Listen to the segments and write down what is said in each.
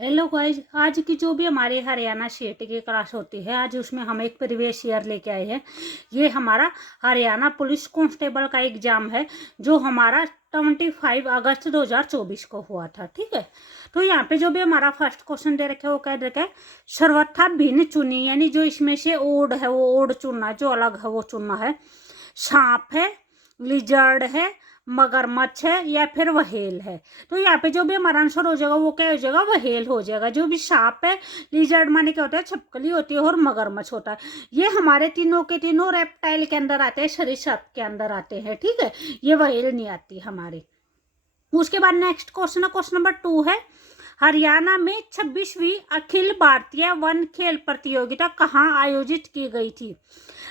Hello guys, आज की जो भी हमारे हरियाणा स्टेट की क्लास होती है, आज उसमें हम एक प्रीवियस ईयर लेके आए हैं। ये हमारा हरियाणा पुलिस कांस्टेबल का एग्जाम है जो हमारा 25 अगस्त 2024 को हुआ था। ठीक है, तो यहाँ पे जो भी हमारा फर्स्ट क्वेश्चन दे रखे है वो कह रखा है सर्वथा भिन्न चुनी, यानी जो इसमें से ओड है वो ओड चुनना, जो अलग है वो चुनना है। सांप है, लिजर्ड है, मगरमच्छ है या फिर व्हेल है। तो यहाँ पे जो भी हमारा आंसर हो जाएगा वो क्या हो जाएगा, व्हेल हो जाएगा। जो भी सांप है, लिजर्ड माने क्या होता है, छिपकली होती है, और मगरमच्छ होता है। ये हमारे तीनों के तीनों रेप्टाइल के अंदर आते हैं, सरीसृप के अंदर आते हैं। ठीक है, ये व्हेल नहीं आती हमारी। उसके बाद नेक्स्ट क्वेश्चन है, क्वेश्चन नंबर 2 है हरियाणा में 26वीं अखिल भारतीय वन खेल प्रतियोगिता कहाँ आयोजित की गई थी?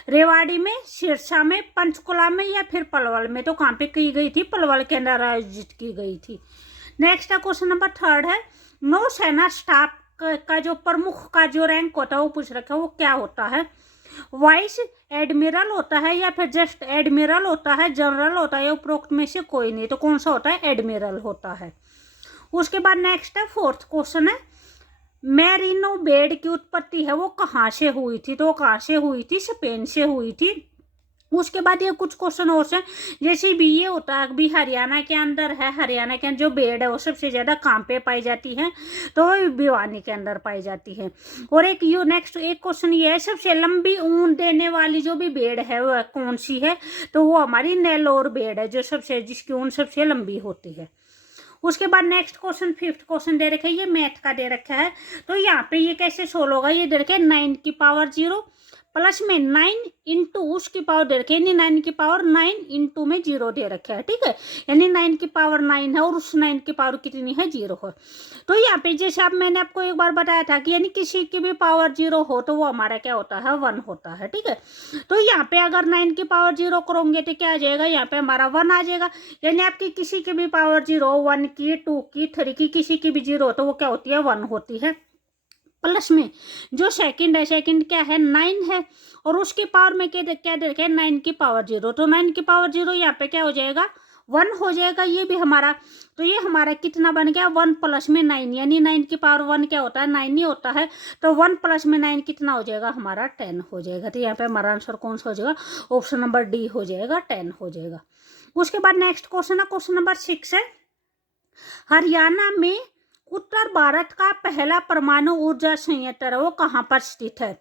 रेवाड़ी में, सिरसा में, पंचकुला में या फिर पलवल में? तो कहाँ पे की गई थी? पलवल के अंदर आयोजित की गई थी। नेक्स्ट है क्वेश्चन नंबर 3 है नौसेना स्टाफ का जो प्रमुख का जो रैंक होता है वो पूछ रखा है, वो क्या होता है? वाइस एडमिरल होता है या फिर जस्ट एडमिरल होता है, जनरल होता है, उपरोक्त में से कोई नहीं। तो कौन सा होता है? एडमिरल होता है। उसके बाद नेक्स्ट है 4th क्वेश्चन है मैरिनो बेड की उत्पत्ति है वो कहाँ से हुई थी? तो कहाँ से हुई थी? स्पेन से हुई थी। उसके बाद ये कुछ क्वेश्चन और से, जैसे भी ये होता है भी हरियाणा के अंदर है, हरियाणा के अंदर जो बेड है वो सबसे ज़्यादा कहाँ पे पाई जाती है? तो भिवानी के अंदर पाई जाती है। और एक यो नेक्स्ट एक क्वेश्चन ये है सबसे लंबी ऊन देने वाली जो भी बेड है वो कौन सी है? तो वो हमारी नेलोर बेड है, जो सबसे जिसकी ऊन सबसे लंबी होती है। उसके बाद नेक्स्ट क्वेश्चन 5th क्वेश्चन दे रखा है, ये मैथ का दे रखा है। तो यहाँ पे ये कैसे सोल्व होगा? ये दे रखे 9 की पावर 0 प्लस में 9 इंटू उसकी पावर दे रखे, यानी 9 की पावर 9 इंटू में 0 दे रखा है। ठीक है, यानी 9 की पावर 9 है और उस 9 की पावर कितनी है? 0 है। तो यहाँ पे जैसे अब मैंने आपको एक बार बताया था कि यानी किसी की भी पावर 0 हो तो वो हमारा क्या होता है? 1 होता है। ठीक है, तो यहाँ पे अगर 9 की पावर 0 करोगे तो क्या आ जाएगा? यहाँ पे हमारा 1 आ जाएगा। यानी आपकी किसी की भी पावर 0, 1 की, 2 की, 3 की, किसी की भी 0 तो वो क्या होती है? 1 होती है। प्लस में जो सेकंड है, सेकंड क्या है? 9 है, और उसकी पावर में क्या दे रखा है? 9 की पावर 0। तो 9 की पावर 0 यहाँ पे क्या हो जाएगा? 1 हो जाएगा। ये भी हमारा, तो ये हमारा कितना बन गया? 1 प्लस में 9, यानी 9 की पावर 1 क्या होता है? 9 ही होता है। तो 1 प्लस में 9 कितना हो जाएगा? हमारा 10 हो जाएगा। तो यहाँ पे हमारा आंसर कौन सा हो जाएगा? ऑप्शन नंबर डी हो जाएगा, 10 हो जाएगा। उसके बाद नेक्स्ट क्वेश्चन है, क्वेश्चन नंबर 6 है हरियाणा में उत्तर भारत का पहला परमाणु ऊर्जा संयंत्र है वो कहाँ पर स्थित है?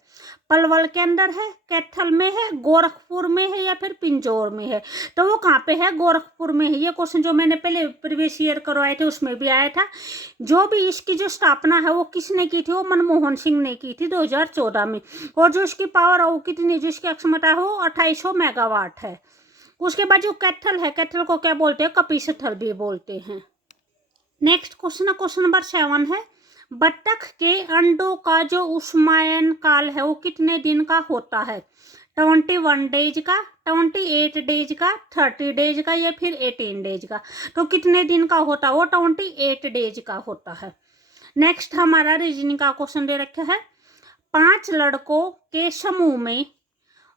पलवल के अंदर है, कैथल में है, गोरखपुर में है या फिर पिंजौर में है? तो वो कहाँ पे है? गोरखपुर में है। ये क्वेश्चन जो मैंने पहले प्रीवियस ईयर करवाए थे उसमें भी आया था। जो भी इसकी जो स्थापना है वो किसने की थी? वो मनमोहन सिंह ने की थी 2014 में। और जो इसकी पावर है वो कितनी, जिसकी क्षमता है वो 2800 मेगावाट है। उसके बाद जो कैथल है, कैथल को क्या बोलते हैं? कपिस्थल भी बोलते हैं। नेक्स्ट क्वेश्चन है, क्वेश्चन नंबर 7 है बत्तख के अंडों का जो उष्मायन काल है वो कितने दिन का होता है? 21 डेज का, 28 डेज का, 30 डेज का या फिर 18 डेज का? तो कितने दिन का होता है? वो 28 डेज का होता है। नेक्स्ट हमारा रीजनिंग का क्वेश्चन दे रखा है 5 लड़कों के समूह में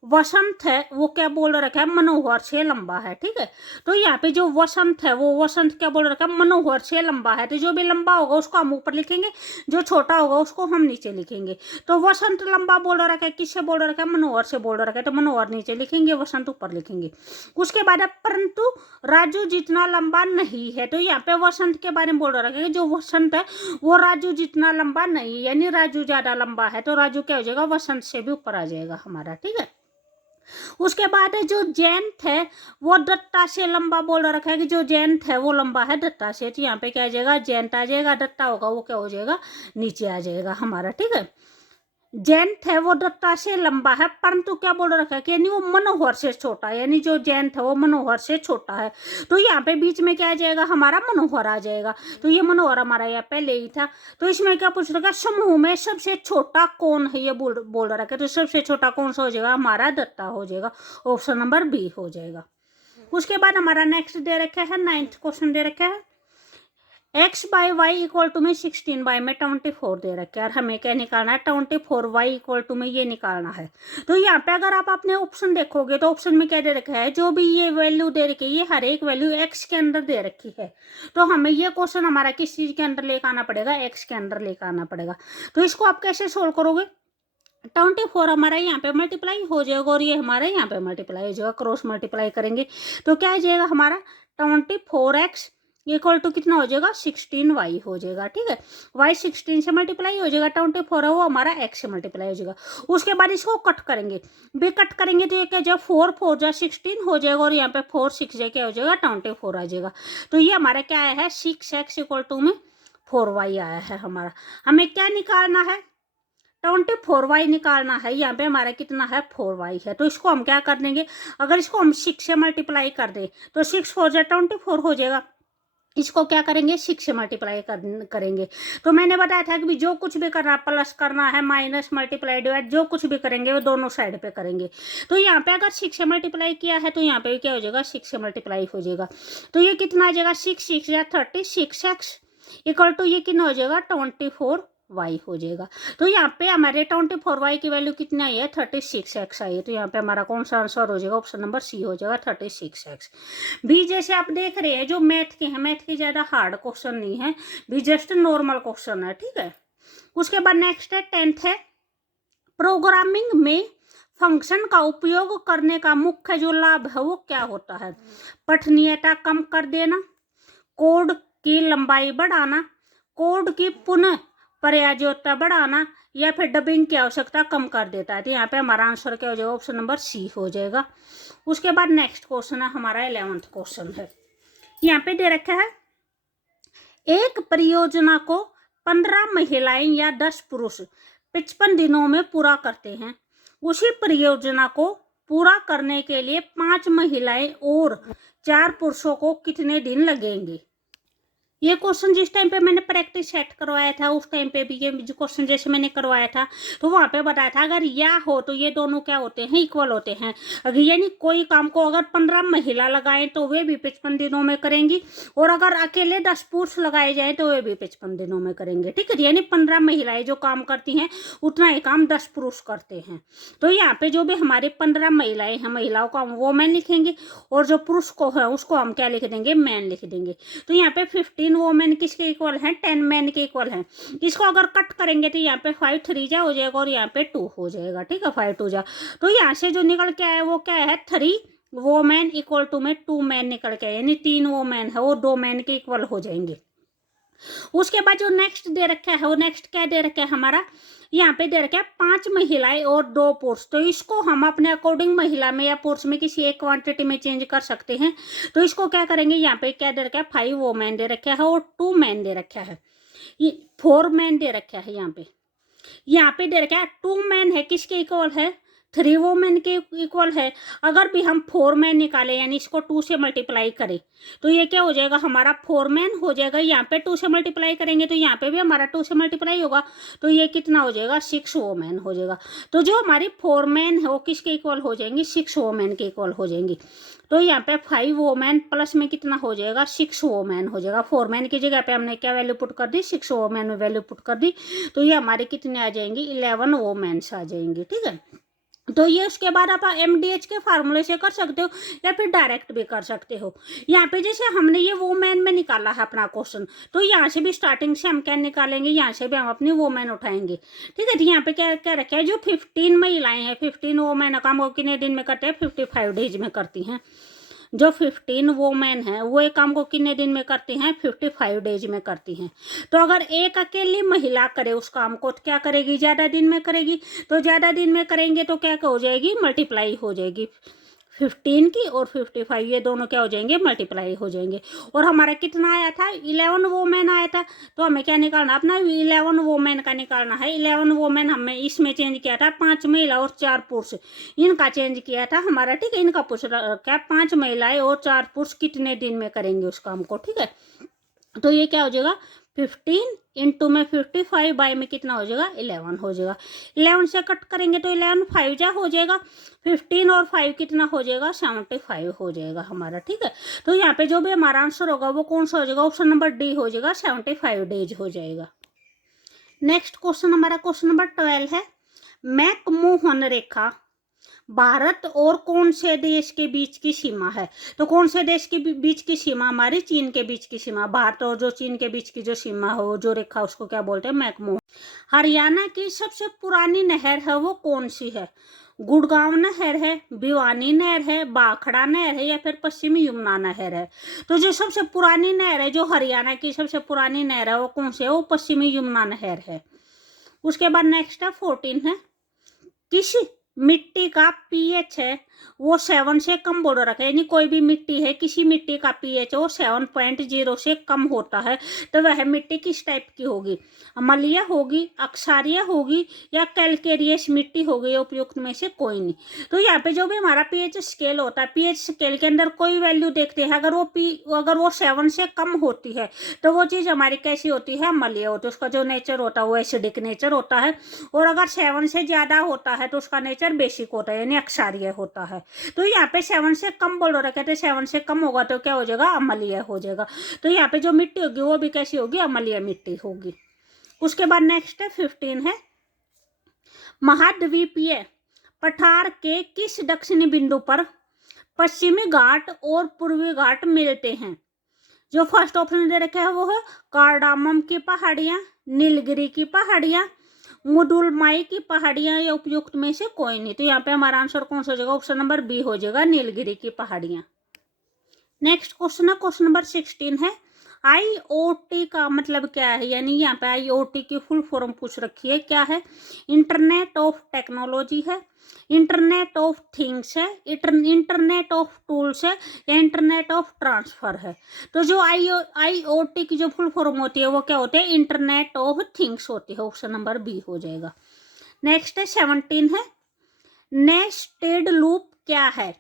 वसंत है वो क्या बोल रखा है? मनोहर से लंबा है। ठीक है, तो यहाँ पे जो वसंत है वो वसंत क्या बोल रखा है? मनोहर से लंबा है। तो जो भी लंबा होगा उसको हम ऊपर लिखेंगे, जो छोटा होगा उसको हम नीचे लिखेंगे। तो वसंत लंबा बोल रखा है, किससे बोल रखा है? मनोहर से बोल रखा है, तो मनोहर नीचे लिखेंगे, वसंत ऊपर लिखेंगे। उसके बाद परंतु राजू जितना लंबा नहीं है। तो यहाँ पे वसंत के बारे में बोल रखा है, जो वसंत है वो राजू जितना लंबा नहीं है, यानी राजू ज्यादा लंबा है। तो राजू क्या हो जाएगा? वसंत से भी ऊपर आ जाएगा हमारा। ठीक है, उसके बाद है जो जयंत है वो दत्ता से लंबा बोल रखा है कि जो जयंत है वो लंबा है दत्ता से। तो यहाँ पे क्या आ जाएगा? जयंत आ जाएगा, दत्ता होगा वो क्या हो जाएगा? नीचे आ जाएगा हमारा। ठीक है, जयंत है वो दत्ता से लंबा है, परंतु क्या बोल रखा है कि यानी वो मनोहर से छोटा है, यानी जो जयंत है वो मनोहर से छोटा है। तो यहाँ पे बीच में क्या आ जाएगा? हमारा मनोहर आ जाएगा। तो ये मनोहर हमारा यहाँ पहले ही था। तो इसमें क्या पूछ रखा है? समूह में सबसे छोटा कौन है? ये बोल रखा है। तो सबसे छोटा कौन सा हो जाएगा? हमारा दत्ता हो जाएगा, ऑप्शन नंबर बी हो जाएगा। उसके बाद हमारा नेक्स्ट दे रखा है 9th क्वेश्चन दे रखा है x by y equal to में 16 बाई में 24 दे रखे हैं और हमें क्या निकालना है 24 वाई इक्वल टू में ये निकालना है। तो यहाँ पे अगर आप अपने ऑप्शन देखोगे तो ऑप्शन में क्या दे रखा है, जो भी ये वैल्यू दे रखी है ये हर एक वैल्यू एक्स के अंदर दे रखी है। तो हमें ये क्वेश्चन हमारा किस चीज के अंदर लेकर आना पड़ेगा, एक्स के अंदर लेकर आना पड़ेगा। तो इसको आप कैसे सोल्व करोगे, 24 हमारा यहाँ पे मल्टीप्लाई हो जाएगा और ये हमारा यहाँ पे मल्टीप्लाई हो जाएगा, क्रॉस मल्टीप्लाई करेंगे तो क्या आ जाएगा हमारा 24x इक्वल टू कितना हो जाएगा 16y हो जाएगा। ठीक है, y 16 से मल्टीप्लाई हो जाएगा, 24 है वो हमारा x से मल्टीप्लाई हो जाएगा। उसके बाद इसको कट करेंगे, बे कट करेंगे तो ये क्या जब 4 4 जा 16 हो जाएगा और यहाँ पे 4 6 जा क्या हो जाएगा 24 आ जाएगा। तो ये हमारा क्या आया है 6x इक्वल टू में 4y आया है हमारा। हमें क्या निकालना है 24y निकालना है। यहाँ पे हमारा कितना है 4y है। तो इसको हम क्या कर देंगे, अगर इसको हम 6 से मल्टीप्लाई कर दें तो 6 4 जा 24 हो जाएगा। इसको क्या करेंगे 6 से मल्टीप्लाई करेंगे। तो मैंने बताया था कि जो कुछ भी करना प्लस करना है माइनस मल्टीप्लाई डिवाइड जो कुछ भी करेंगे वो दोनों साइड पे करेंगे। तो यहाँ पे अगर 6 से मल्टीप्लाई किया है तो यहाँ पे क्या हो जाएगा 6 से मल्टीप्लाई हो जाएगा। तो ये कितना आ जाएगा 6 6 या 36x इक्वल टू ये कितना हो जाएगा 24y हो जाएगा। तो यहाँ पे हमारे 24y की वैल्यू कितना आई है 36x आई है। तो यहाँ पे हमारा कौन सा आंसर हो जाएगा, ऑप्शन नंबर सी हो जाएगा 36x। भी जैसे आप देख रहे हैं जो मैथ के हैं, मैथ के ज़्यादा हार्ड क्वेश्चन नहीं है, भी जस्ट नॉर्मल क्वेश्चन है। ठीक है, उसके बाद नेक्स्ट है 10th है, प्रोग्रामिंग में फंक्शन का उपयोग करने का मुख्य जो लाभ है वो क्या होता है, पठनीयता कम कर देना, कोड की लंबाई बढ़ाना, कोड की पुनः प्रयोज्यता बढ़ाना, या फिर डबिंग की आवश्यकता कम कर देता है। तो यहाँ पे हमारा आंसर क्या हो जाएगा, ऑप्शन नंबर सी हो जाएगा। उसके बाद नेक्स्ट क्वेश्चन है हमारा 11th क्वेश्चन है। यहाँ पे दे रखा है एक परियोजना को 15 महिलाएं या 10 पुरुष 55 दिनों में पूरा करते हैं। उसी परियोजना को पूरा करने के लिए 5 महिलाएं और 4 पुरुषों को कितने दिन लगेंगे। ये क्वेश्चन जिस टाइम पे मैंने प्रैक्टिस सेट करवाया था उस टाइम पे भी ये क्वेश्चन जैसे मैंने करवाया था तो वहाँ पे बताया था अगर या हो तो ये दोनों क्या होते हैं इक्वल होते हैं। अगर यानी कोई काम को अगर 15 महिला लगाएं तो वे भी 55 दिनों में करेंगी और अगर अकेले 10 पुरुष लगाए जाए तो वे भी 55 दिनों में करेंगे। ठीक है, यानी 15 महिलाएं जो काम करती हैं उतना ही काम 10 पुरुष करते हैं। तो यहाँ पे जो भी हमारे 15 महिलाएं हैं, महिलाओं को हम वोमेन लिखेंगे और जो पुरुष को है उसको हम क्या लिख देंगे मैन लिख देंगे। तो यहाँ पे 15 वोमेन किसके इक्वल हैं 10 मैन के इक्वल हैं। इसको अगर कट करेंगे तो यहाँ पे 5 3 जा हो जाएगा और यहाँ पे 2 हो जाएगा। ठीक है, 5 2 जा, तो यहाँ से जो निकल के आया वो क्या है 3 वोमेन इक्वल टू में 2 मैन निकल के आया, यानी 3 वोमेन है वो 2 मैन के इक्वल हो जाएंगे। उसके बाद जो नेक्स्ट दे रखा है वो नेक्स्ट क्या दे रखा है हमारा, यहाँ पे दे रखा है 5 महिलाएं और 2 पुरुष। तो इसको हम अपने अकॉर्डिंग महिला में या पुरुष में किसी एक क्वांटिटी में चेंज कर सकते हैं। तो इसको क्या करेंगे, यहाँ पे क्या दे रखा है 5 वोमेन दे रखा है और 2 मैन दे रखा है, 4 मैन दे रखा है। यहाँ पे दे रखा है 2 मैन है किसके इक्वल है 3 वोमेन के इक्वल है। अगर भी हम 4 मैन निकाले यानी इसको 2 से मल्टीप्लाई करें तो ये क्या हो जाएगा हमारा 4 मैन हो जाएगा। यहाँ पे 2 से मल्टीप्लाई करेंगे तो यहाँ पे भी हमारा 2 से मल्टीप्लाई होगा तो ये कितना हो जाएगा 6 वोमेन हो जाएगा। तो जो हमारी 4 मैन है वो किसके इक्वल हो जाएंगी 6 वोमेन के इक्वल हो जाएंगी। तो यहाँ पे 5 वोमेन प्लस में कितना हो जाएगा 6 वोमेन हो जाएगा। 4 मैन की जगह पे हमने क्या वैल्यू पुट कर दी 6 वोमेन में वैल्यू पुट कर दी। तो ये हमारे कितने आ जाएंगी 11 वोमेन्स आ जाएंगी। ठीक है, तो ये उसके बाद आप MDH के फार्मूले से कर सकते हो या फिर डायरेक्ट भी कर सकते हो। यहाँ पे जैसे हमने ये वोमेन में निकाला है अपना क्वेश्चन तो यहाँ से भी स्टार्टिंग से हम क्या निकालेंगे, यहाँ से भी हम अपनी वोमेन उठाएंगे। ठीक है, तो यहाँ पे क्या क्या रखा है जो 15 महिलाएं हैं 15 वोमेन काम वो कितने दिन में करते हैं 55 डेज में करती हैं। जो 15 वोमेन है वो एक काम को कितने दिन में करती हैं 55 डेज में करती हैं। तो अगर एक अकेली महिला करे उस काम को तो क्या करेगी ज़्यादा दिन में करेगी। तो ज़्यादा दिन में करेंगे तो क्या हो जाएगी मल्टीप्लाई हो जाएगी 15 की और 55 ये दोनों क्या हो जाएंगे मल्टीप्लाई हो जाएंगे। और हमारा कितना आया था 11 वोमेन आया था। तो हमें क्या निकालना अपना 11 वोमेन का निकालना है। 11 वोमेन हमने इसमें चेंज किया था 5 महिला और 4 पुरुष इनका चेंज किया था हमारा। ठीक है, इनका पूछ क्या 5 महिलाएं और 4 पुरुष कितने दिन में करेंगे उस काम को। ठीक है, तो ये क्या हो जाएगा 15 इंटू में 55 बाय में कितना हो जाएगा 11 हो जाएगा। 11 से कट करेंगे तो 11 5 जा हो जाएगा, 15 और 5 कितना हो जाएगा 75 हो जाएगा हमारा, ठीक है। तो यहाँ पे जो भी हमारा आंसर होगा वो कौन सा हो जाएगा, ऑप्शन नंबर डी हो जाएगा, 75 डेज हो जाएगा। नेक्स्ट क्वेश्चन हमारा क्वेश्चन नंबर 12 है, मैकमोहन रेखा भारत और कौन से देश के बीच की सीमा है। तो कौन से देश के बीच की सीमा, हमारी चीन के बीच की सीमा, भारत और जो चीन के बीच की जो सीमा हो, जो रेखा, उसको क्या बोलते हैं, मैकमोहन। हरियाणा की सबसे पुरानी नहर है वो कौन सी है, गुड़गांव नहर है, भिवानी नहर है, भाखड़ा नहर है, या फिर पश्चिमी यमुना नहर है। तो जो सबसे पुरानी नहर है, जो हरियाणा की सबसे पुरानी नहर है वो कौन सी है, वो पश्चिमी यमुना नहर है। उसके बाद नेक्स्ट है 14 है, किस मिट्टी का पीएच है वो 7 से कम बोल रखा है, यानी कोई भी मिट्टी है, किसी मिट्टी का पीएच वो 7.0 से कम होता है तो वह मिट्टी किस टाइप की होगी, अम्लीय होगी, अक्षारीय होगी, या कैल्केरियस मिट्टी होगी, उपयुक्त में से कोई नहीं। तो यहाँ पे जो भी हमारा पीएच स्केल होता है, पीएच स्केल के अंदर कोई वैल्यू देखते हैं, अगर वो 7 से कम होती है तो वो चीज़ हमारी कैसी होती है, अम्लीय होती है, उसका जो नेचर होता है वो एसिडिक नेचर होता है। और अगर 7 से ज़्यादा होता है तो उसका नेचर बेसिक होता है, यानी अक्षारीय होता है। तो यहाँ पे 7 से कम बोल रखे थे, 7 से कम होगा तो क्या हो जाएगा, अम्लीय हो जाएगा। तो यहाँ पे जो मिट्टी होगी वो भी कैसी होगी, अम्लीय मिट्टी होगी। उसके बाद नेक्स्ट है 15 है, महाद्वीपीय पठार के किस दक्षिणी बिंदु पर पश्चिमी घाट और पूर्वी घाट मिलते हैं। जो फर्स्ट ऑप्शन दे रखा है वो है कार्डामम की पहाड़ियां, नीलगिरी की पहाड़ियां, मुदुलमाई की पहाड़ियां, या उपयुक्त में से कोई नहीं। तो यहाँ पे हमारा आंसर कौन सा हो जाएगा, ऑप्शन नंबर बी हो जाएगा, नीलगिरी की पहाड़ियां। नेक्स्ट क्वेश्चन है क्वेश्चन नंबर 16 है, IoT का मतलब क्या है, यानी यहाँ पे IoT की फुल फॉर्म पूछ रखी है, क्या है, इंटरनेट ऑफ टेक्नोलॉजी है, इंटरनेट ऑफ थिंग्स है, इंटरनेट ऑफ टूल्स है, या इंटरनेट ऑफ ट्रांसफर है। तो जो IoT की जो फुल फॉर्म होती है वो क्या होती है, इंटरनेट ऑफ थिंग्स होती है, ऑप्शन नंबर बी हो जाएगा। नेक्स्ट है 17 है, नेस्टेड लूप क्या है,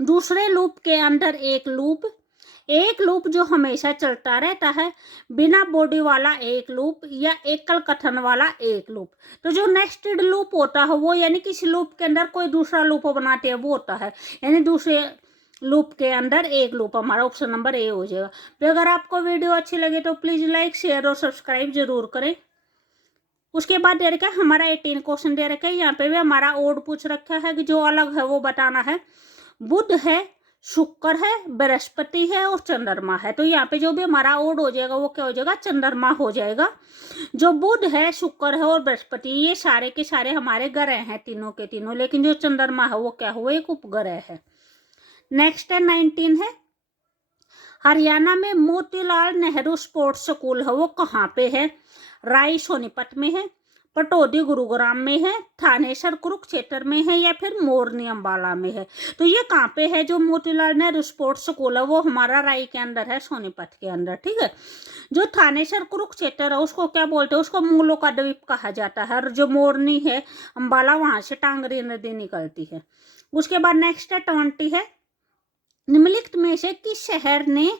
दूसरे लूप के अंदर एक लूप जो हमेशा चलता रहता है, बिना बॉडी वाला एक लूप, या एकल कथन वाला एक लूप। तो जो नेस्टेड लूप होता है वो यानी किसी लूप के अंदर कोई दूसरा लूप बनाते हैं वो होता है, यानी दूसरे लूप के अंदर एक लूप, हमारा ऑप्शन नंबर ए हो जाएगा। तो अगर आपको वीडियो अच्छी लगे तो प्लीज लाइक, शेयर और सब्सक्राइब जरूर करें। उसके बाद दे रखा है हमारा 18 क्वेश्चन दे रखा है, यहाँ पे भी हमारा ओड पूछ रखा है कि जो अलग है वो बताना है। बुध है, शुक्र है, बृहस्पति है और चंद्रमा है। तो यहाँ पे जो भी हमारा ओड हो जाएगा वो क्या हो जाएगा, चंद्रमा हो जाएगा। जो बुध है, शुक्र है और बृहस्पति, ये सारे के सारे हमारे ग्रह हैं, तीनों के तीनों, लेकिन जो चंद्रमा है वो क्या हुआ, एक उपग्रह है। नेक्स्ट है 19 है, हरियाणा में मोतीलाल नेहरू स्पोर्ट्स स्कूल है वो कहाँ पे है, राय सोनीपत में है, पटौदी गुरुग्राम में है, थानेसर कुरुक्षेत्र में है, या फिर मोरनी अम्बाला में है। तो ये कहाँ पे है, जो मोतीलाल नेहरू स्पोर्ट्स स्कूल है वो हमारा राय के अंदर है, सोनीपत के अंदर, ठीक है। जो थानेसर कुरुक्षेत्र है उसको क्या बोलते हैं, उसको मूंगलों का द्वीप कहा जाता है। और जो मोरनी है अम्बाला, वहां से टांगरी नदी निकलती है। उसके बाद नेक्स्ट है 20 है, निम्नलिखित में से किस शहर ने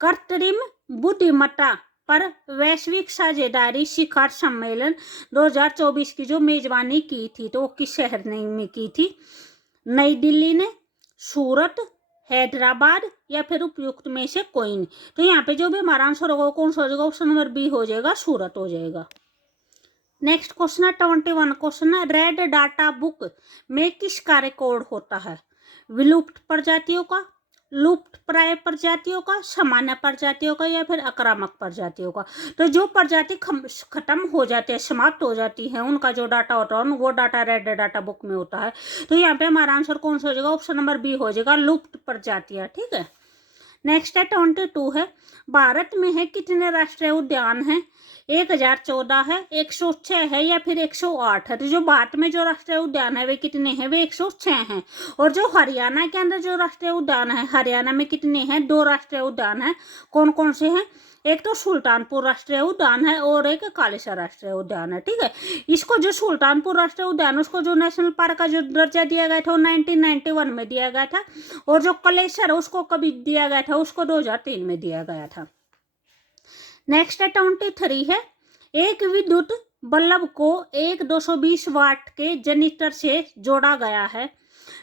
कृत्रिम बुद्धिमत्ता पर वैश्विक साझेदारी शिखर सम्मेलन 2024 की जो मेजबानी की थी, तो वो किस शहर ने में की थी, नई दिल्ली ने, सूरत, हैदराबाद, या फिर उपयुक्त में से कोई नहीं। तो यहाँ पे जो भी हमारा आंसर होगा कौन सा हो जाएगा, ऑप्शन नंबर बी हो जाएगा, सूरत हो जाएगा। नेक्स्ट क्वेश्चन है 21 क्वेश्चन है, रेड डाटा बुक में किसका रिकॉर्ड होता है, विलुप्त प्रजातियों का, लुप्त प्राय प्रजातियों का, सामान्य प्रजातियों का, या फिर आक्रामक प्रजातियों का। तो जो प्रजाति खत्म हो जाते हैं, समाप्त हो जाती है, उनका जो डाटा होता है वो डाटा रेड डाटा बुक में होता है। तो यहाँ पे हमारा आंसर कौन सा हो जाएगा, ऑप्शन नंबर बी हो जाएगा, लुप्त प्रजातियां, ठीक है। नेक्स्ट है 22 है, भारत में है कितने राष्ट्रीय उद्यान हैं, 1014 है, 106 है, या फिर 108 है। तो जो भारत में जो राष्ट्रीय उद्यान है वे कितने हैं, वे 106 हैं। और जो हरियाणा के अंदर जो राष्ट्रीय उद्यान है, हरियाणा में कितने हैं, 2 राष्ट्रीय उद्यान है। कौन कौन से हैं, एक तो सुल्तानपुर राष्ट्रीय उद्यान है और एक कालेसर राष्ट्रीय उद्यान है, ठीक है। इसको जो सुल्तानपुर राष्ट्रीय उद्यान उसको जो नेशनल पार्क का जो दर्जा दिया गया था वो 1991 में दिया गया था, और जो कालेसर उसको कभी दिया गया था, उसको 2003 में दिया गया था। नेक्स्ट है 23 है, एक विद्युत बल्ब को एक 220 वाट के जनरेटर से जोड़ा गया है,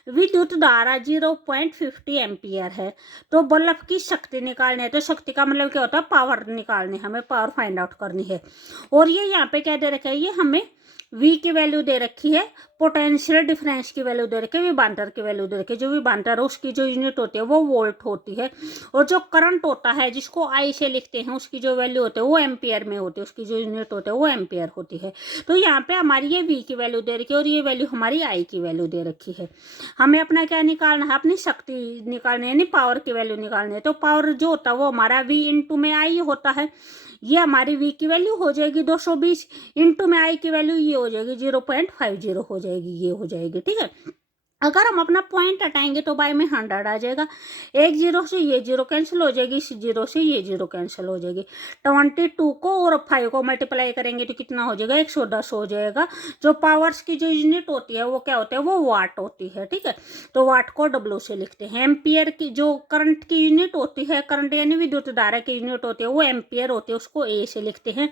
विद्युत धारा 0.50 एम्पियर है। तो बल्ब की शक्ति निकालनी है, तो शक्ति का मतलब क्या होता है, पावर निकालनी है, हमें पावर फाइंड आउट करनी है। और ये यहाँ पे क्या दे रखा है, ये हमें V की वैल्यू दे रखी है, पोटेंशियल डिफरेंस की वैल्यू दे रखी है, विभवांतर की वैल्यू दे रखी है। जो विभवांतर है उसकी जो यूनिट होती है वो वोल्ट होती है, और जो करंट होता है जिसको I से लिखते हैं उसकी जो वैल्यू होती है वो एम्पियर में होती है, उसकी जो यूनिट होती है वो एम्पियर होती है। तो यहाँ पे हमारी ये V की वैल्यू दे रखी है और ये वैल्यू हमारी I की वैल्यू दे रखी है। हमें अपना क्या निकालना है, अपनी शक्ति निकालनी है, यानी पावर की वैल्यू निकालनी है। तो पावर जो होता है वो हमारा V इंटू में I होता है। ये हमारी V की वैल्यू हो जाएगी 220, इंटू में I की वैल्यू ये हो जाएगी 0.50 हो जाएगी, ये हो जाएगी, ठीक है। अगर हम अपना पॉइंट हटाएंगे तो बाय में 100 आ जाएगा, एक जीरो से ये जीरो कैंसिल हो जाएगी, इस जीरो से ये जीरो कैंसिल हो जाएगी। 22 को और 5 को मल्टीप्लाई करेंगे तो कितना हो जाएगा, 110 हो जाएगा। जो पावर्स की जो यूनिट होती है वो क्या होती है, वो वाट होती है, ठीक है। तो वाट को W से लिखते हैं। एम्पियर की जो करंट की यूनिट होती है, करंट यानी विद्युत धारा की यूनिट होती है वो एम्पियर होती है, उसको A से लिखते हैं।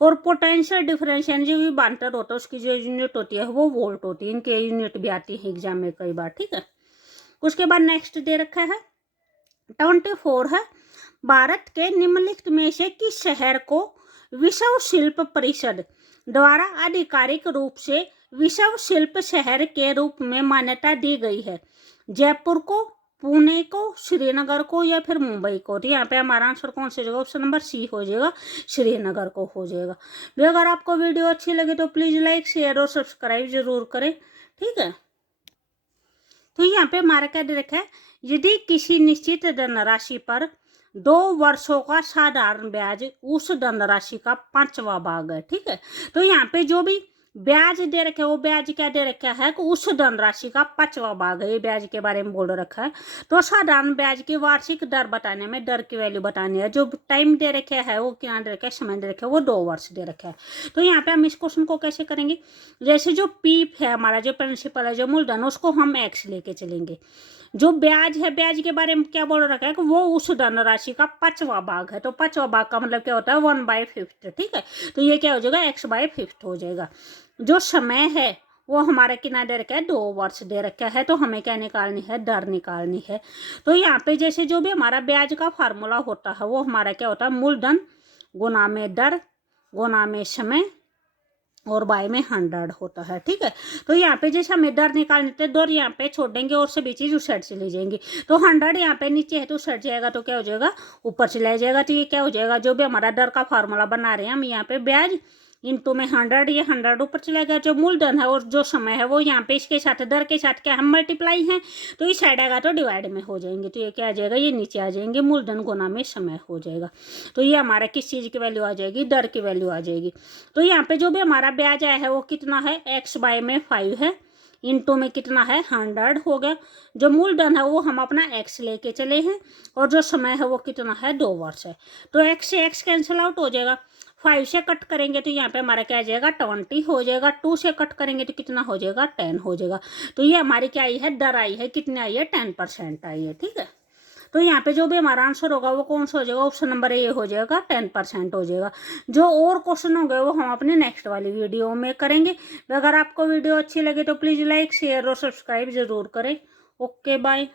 और पोटेंशियल डिफरेंस यानी जो विभवांतर होता है उसकी जो यूनिट होती है वो वोल्ट होती है। इनके यूनिट भी आती है एग्जाम में कई बार, ठीक है। उसके बाद नेक्स्ट दे रखा है 24 है, भारत के निम्नलिखित में से किस शहर को विश्व शिल्प परिषद द्वारा आधिकारिक रूप से विश्व शिल्प शहर के रूप में मान्यता दी गई है, जयपुर को, पुणे को, श्रीनगर को या फिर मुंबई को। तो यहाँ पे हमारा आंसर कौन सा होगा, ऑप्शन नंबर C हो जाएगा, श्रीनगर को हो जाएगा। भी अगर आपको वीडियो अच्छी लगे तो प्लीज लाइक शेयर और सब्सक्राइब जरूर करें, ठीक है। तो यहाँ पे हमारा क्या दे रखा है, यदि किसी निश्चित धनराशि पर 2 वर्षों का साधारण ब्याज उस धनराशि का 5वां भाग है, ठीक है। तो यहाँ पे जो भी ब्याज दे रखे है वो ब्याज क्या दे रखा है कि उस धनराशि का 5वां भाग है, ये ब्याज के बारे में बोल रखा है। तो साधारण ब्याज की वार्षिक दर बताने में दर की वैल्यू बतानी है। जो टाइम दे रखे है वो क्या दे रखा है, समय दे रखा है वो 2 वर्ष दे रखा है। तो यहाँ पे हम इस क्वेश्चन को कैसे करेंगे, जैसे जो पीप है हमारा, जो प्रिंसिपल है, जो मूलधन, उसको हम एक्स लेके चलेंगे। जो ब्याज है, ब्याज के बारे में क्या बोल रखा है कि वो उस धनराशि का 5वां भाग है। तो 5वां भाग का मतलब क्या होता है, 1/5, ठीक है। तो ये क्या हो जाएगा, x/5 हो जाएगा। जो समय है वो हमारा कितना दे रखा है, 2 वर्ष दे रखा है। तो हमें क्या निकालनी है, दर निकालनी है। तो यहाँ पे जैसे जो भी हमारा ब्याज का फार्मूला होता है वो हमारा क्या होता है, मूलधन गुना में दर गुना में समय और बाय में 100 होता है, ठीक है। तो यहाँ पे जैसे हमें दर निकालनी थे, दर यहाँ पे छोड़ देंगे और सभी चीज उस साइड से ले जाएंगे। तो 100 यहाँ पे नीचे है तो उस साइड जाएगा तो क्या हो जाएगा, ऊपर चला जाएगा। तो ये क्या हो जाएगा, जो भी हमारा दर का फार्मूला बना रहे हैं हम, यहाँ पे ब्याज इंटू में 100, ये 100 ऊपर चला गया। जो मूलधन है और जो समय है वो यहाँ पे इसके साथ दर के साथ क्या हम मल्टीप्लाई हैं, तो इस साइड आएगा तो डिवाइड में हो जाएंगे। तो ये क्या आ जाएगा, ये नीचे आ जाएंगे, मूलधन गुना में समय हो जाएगा। तो ये हमारा किस चीज़ की वैल्यू आ जाएगी, दर की वैल्यू आ जाएगी। तो यहाँ पे जो भी हमारा ब्याज आया है वो कितना है, x/5 है, इंटू में कितना है, 100 हो गया। जो मूलधन है वो हम अपना x लेके चले हैं और जो समय है वो कितना है, 2 वर्ष है। तो x से x कैंसिल आउट हो जाएगा। 5 से कट करेंगे तो यहाँ पे हमारा क्या आ जाएगा, 20 हो जाएगा। 2 से कट करेंगे तो कितना हो जाएगा, 10 हो जाएगा। तो ये हमारी क्या आई है, दर आई है, कितनी आई है, 10% आई है, ठीक है। तो यहाँ पे जो भी हमारा आंसर होगा वो कौन सा हो जाएगा, ऑप्शन नंबर ए हो जाएगा, 10% हो जाएगा। जो और क्वेश्चन होंगे वो हम अपने नेक्स्ट वाली वीडियो में करेंगे। अगर आपको वीडियो अच्छी लगे तो प्लीज़ लाइक शेयर और सब्सक्राइब जरूर करें। Okay bye.